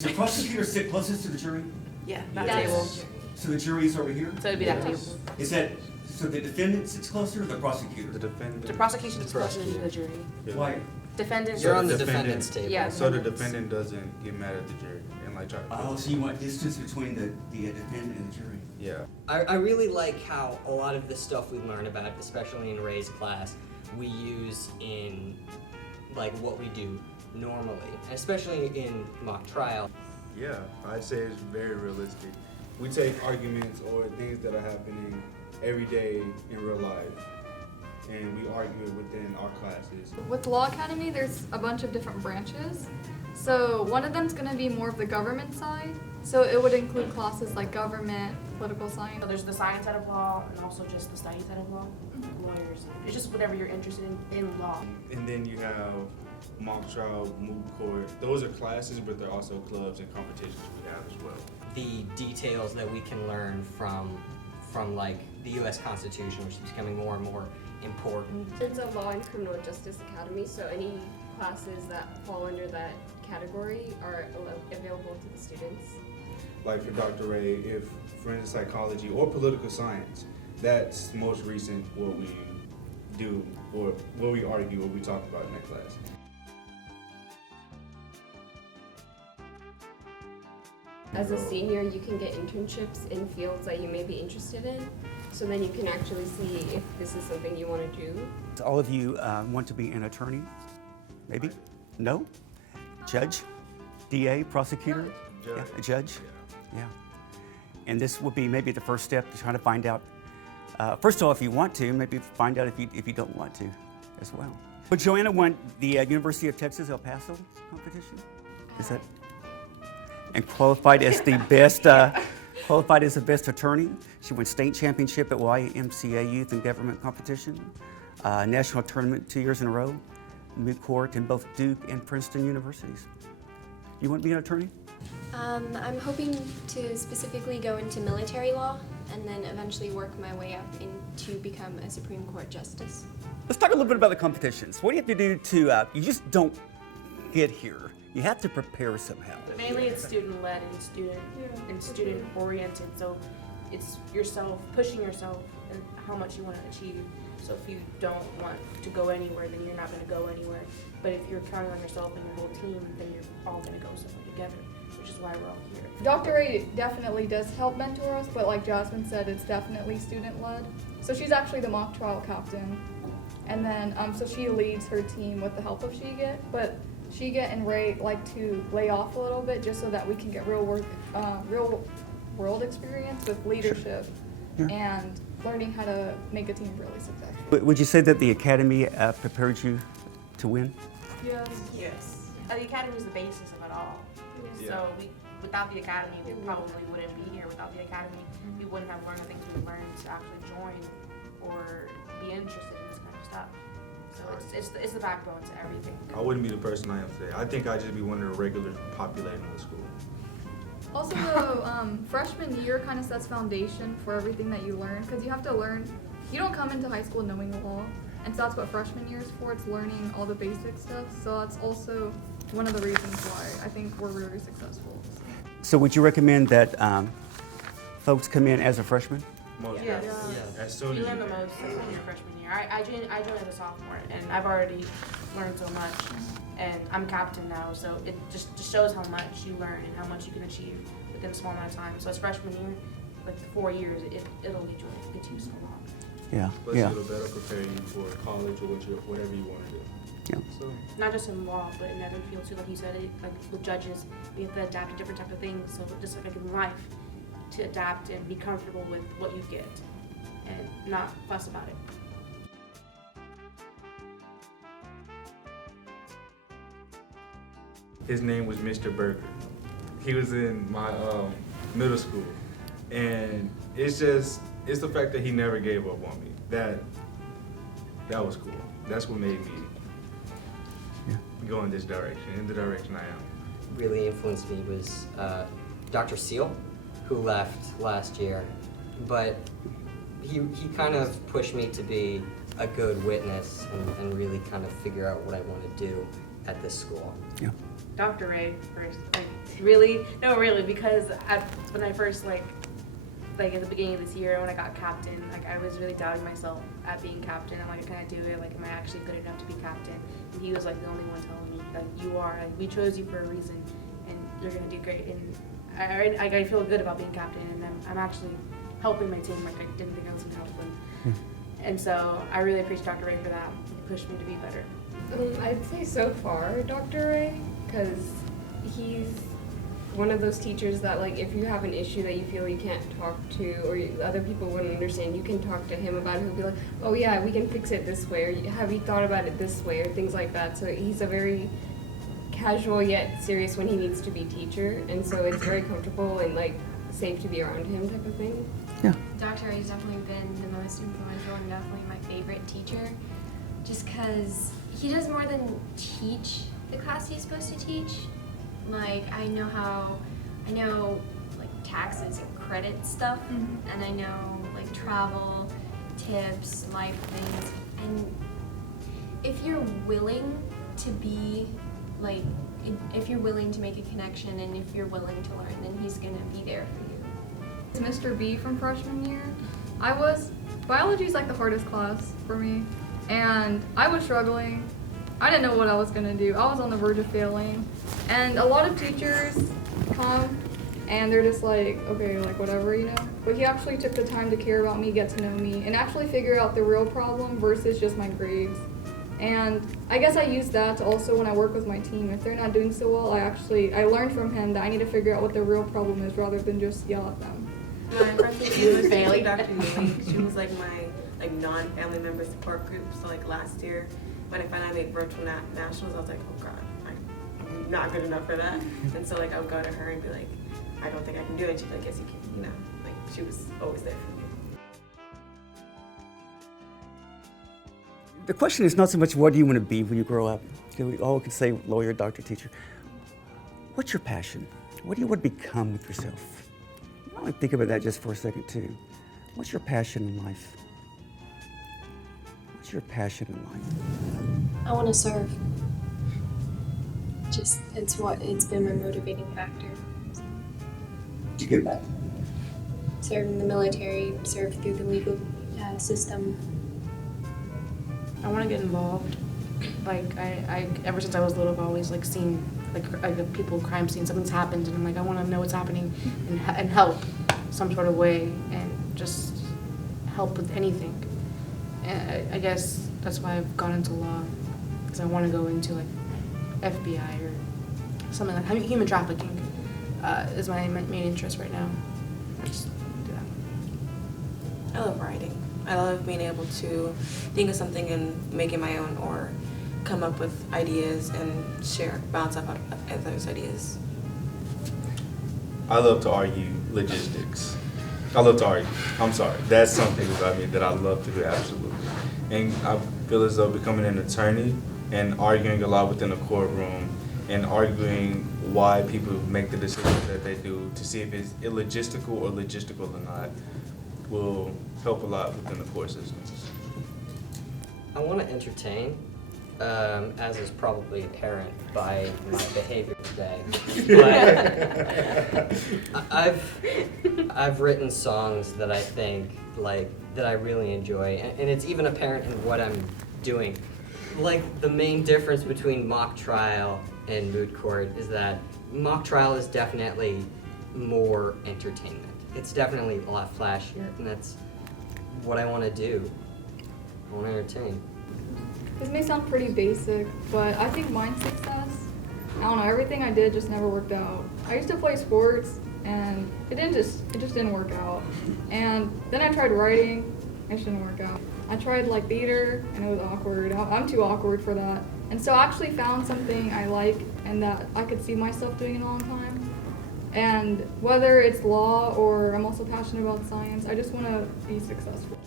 Does the prosecutor sit closest to the jury? Yeah, that Yes. table. So the jury's over here? So it'd be that table. Is that, so the defendant sits closer or the prosecutor? The defendant. The prosecution is closer to the jury. Yeah. Why? Defendant. You're on the defendant- defendant's table. Yeah. So the defendant doesn't get mad at the jury and like try to. Oh, so you want distance between the defendant and the jury? Yeah. I really like how a lot of the stuff we learn about, especially in Ray's class, we use in like what we do normally, especially in mock trial. Yeah, I'd say it's very realistic. We take arguments or things that are happening every day in real life, and we argue it within our classes. With Law Academy, there's a bunch of different branches. So one of them's going to be more of the government side. So it would include classes like government, political science. So there's the science side of law and also just the study side of law. Lawyers. It's just whatever you're interested in law. And then you have mock trial, moot court. Those are classes, but they're also clubs and competitions we have as well. The details that we can learn from like the U.S. Constitution, which is becoming more and more important. It's a Law and Criminal Justice Academy, so any classes that fall under that category are available to the students. Like for Dr. Ray, if forensic psychology or political science, that's most recent what we do or what we argue, what we talk about in that class. As a senior, you can get internships in fields that you may be interested in, so then you can actually see if this is something you want to do. All of you want to be an attorney? Maybe? No? Judge? DA? Prosecutor? Judge. Yeah, a judge? Yeah. Yeah. And this would be maybe the first step to try to find out, first of all, if you want to, maybe find out if you don't want to as well. But Joanna won the University of Texas El Paso competition. Is that? And qualified as the best, attorney. She won state championship at YMCA Youth and Government Competition, national tournament 2 years in a row, Moot Court in both Duke and Princeton universities. You want to be an attorney? I'm hoping to specifically go into military law and then eventually work my way up to become a Supreme Court justice. Let's talk a little bit about the competitions. What do you have to do to, you just don't get here. You have to prepare somehow. Mainly it's student-led and student-oriented, so it's yourself, pushing yourself and how much you want to achieve. So if you don't want to go anywhere, then you're not going to go anywhere. But if you're counting on yourself and your whole team, then you're all going to go somewhere together, which is why we're all here. Dr. Ray definitely does help mentor us, but like Jasmine said, it's definitely student-led. So she's actually the mock trial captain. And then, so she leads her team with the help of Shiget, but Shiget and Ray like to lay off a little bit just so that we can get real world experience with leadership and learning how to make a team really successful. Would you say that the academy prepared you to win? Yes. Yes. The academy is the basis of it all. Yeah. So without the academy, we probably wouldn't be here. Without the academy, we wouldn't have learned the things we learned to actually join or be interested in this kind of stuff. So it's the backbone to everything. I wouldn't be the person I am today. I think I'd just be one of the regulars populating the school. Also, the freshman year kind of sets foundation for everything that you learn, because you have to learn. You don't come into high school knowing the law, and so that's what freshman year is for. It's learning all the basic stuff. So that's also one of the reasons why I think we're really successful. So would you recommend that folks come in as a freshman? Most Yes. definitely. As soon You as learn you the most in your freshman year. I joined as a sophomore, and I've already learned so much. And I'm captain now, so it just shows how much you learn and how much you can achieve within a small amount of time. So as freshman year, like 4 years, it'll get you so long. Yeah. Plus, Yeah. it'll better prepare you for college or whatever you want to do. Yeah. So, Not just in law, but in other fields too. Like you said, like with judges, we have to adapt to different types of things. So just like in life, to adapt and be comfortable with what you get and not fuss about it. his name was Mr. Burger. He was in my middle school, and it's the fact that he never gave up on me. That was cool. That's what made me go in this direction, in the direction I am. Really influenced me was Dr. Seal, who left last year, but he kind of pushed me to be a good witness and really kind of figure out what I want to do at this school. Yeah. Dr. Ray first. Like, really? No, really, because when I first, like at the beginning of this year when I got captain, like I was really doubting myself at being captain. I'm like, can I do it? Like, am I actually good enough to be captain? And he was like the only one telling me, like, you are. Like, we chose you for a reason, and you're gonna do great. And I feel good about being captain, and I'm actually helping my team like I didn't think I was gonna help them. And so I really appreciate Dr. Ray for that. He pushed me to be better. I'd say so far, Dr. Ray, because he's one of those teachers that, like, if you have an issue that you feel you can't talk to or other people wouldn't understand, you can talk to him about it. He'll be like, oh yeah, we can fix it this way, or have you thought about it this way, or things like that. So he's a very casual yet serious when he needs to be teacher, and so it's very comfortable and, like, safe to be around him type of thing. Yeah. Dr. Ray's definitely been the most influential and definitely my favorite teacher, just because he does more than teach the class he's supposed to teach. Like, I know like taxes and credit stuff, and I know like travel, tips, life things, and if you're willing to be like, if you're willing to make a connection and if you're willing to learn, then he's gonna be there for you. It's Mr. B from freshman year. Biology is like the hardest class for me, and I was struggling. I didn't know what I was gonna do. I was on the verge of failing, and a lot of teachers come and they're just like, okay, like whatever, you know. But he actually took the time to care about me, get to know me, and actually figure out the real problem versus just my grades. And I guess I use that to also when I work with my team. If they're not doing so well, I learned from him that I need to figure out what the real problem is rather than just yell at them. My freshman year was Bailey, Dr. Neely. She was like my non-family member support group. So like last year, when I found out I made virtual nationals, I was like, oh God, I'm not good enough for that. And so like I would go to her and be like, I don't think I can do it. And she'd be like, yes, you can. You know, like she was always there for me. The question is not so much what do you want to be when you grow up. We all can say lawyer, doctor, teacher. What's your passion? What do you want to become with yourself? I want to think about that just for a second too. What's your passion in life? What's your passion in life? I want to serve. Just, it's been my motivating factor. Did you get that? Serve in the military, serve through the legal system. I want to get involved. Like I ever since I was little, I've always like seen like a people crime scene, something's happened, and I'm like, I want to know what's happening and help some sort of way and just help with anything. And I guess that's why I've gone into law, because I want to go into like FBI or something like that. Human trafficking is my main interest right now. I just do that. I love writing. I love being able to think of something and make it my own, or come up with ideas and bounce off of those ideas. I love to argue logistics. I love to argue. I'm sorry. That's something about me that I love to do, absolutely. And I feel as though becoming an attorney and arguing a lot within the courtroom and arguing why people make the decisions that they do to see if it's illogistical or logistical or not will help a lot within the court systems. I want to entertain, as is probably apparent by my behavior today. But I've written songs that I think that I really enjoy, and it's even apparent in what I'm doing. Like, the main difference between mock trial and moot court is that mock trial is definitely more entertainment. It's definitely a lot flashier, and that's what I want to do. I want to entertain. This may sound pretty basic, but I think mine's success. I don't know, everything I did just never worked out. I used to play sports, and it just didn't work out. And then I tried writing, it didn't work out. I tried like theater, and it was awkward. I'm too awkward for that. And so I actually found something I like and that I could see myself doing in a long time. And whether it's law or I'm also passionate about science, I just want to be successful.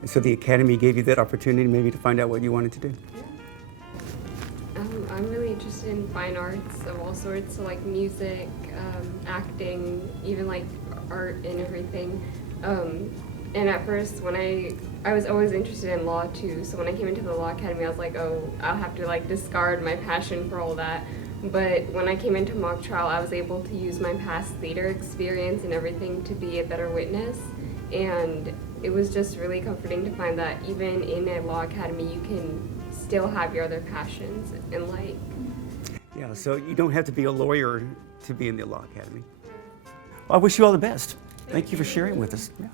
And so the academy gave you that opportunity maybe to find out what you wanted to do? I'm really interested in fine arts of all sorts, so like music, acting, even like art and everything. And at first, when I was always interested in law too, so when I came into the Law Academy, I was like, oh, I'll have to like discard my passion for all that. But when I came into mock trial, I was able to use my past theater experience and everything to be a better witness. And it was just really comforting to find that even in a law academy, you can still have your other passions and like. Yeah, so you don't have to be a lawyer to be in the Law Academy. Well, I wish you all the best. Thank you for sharing with us. Yeah.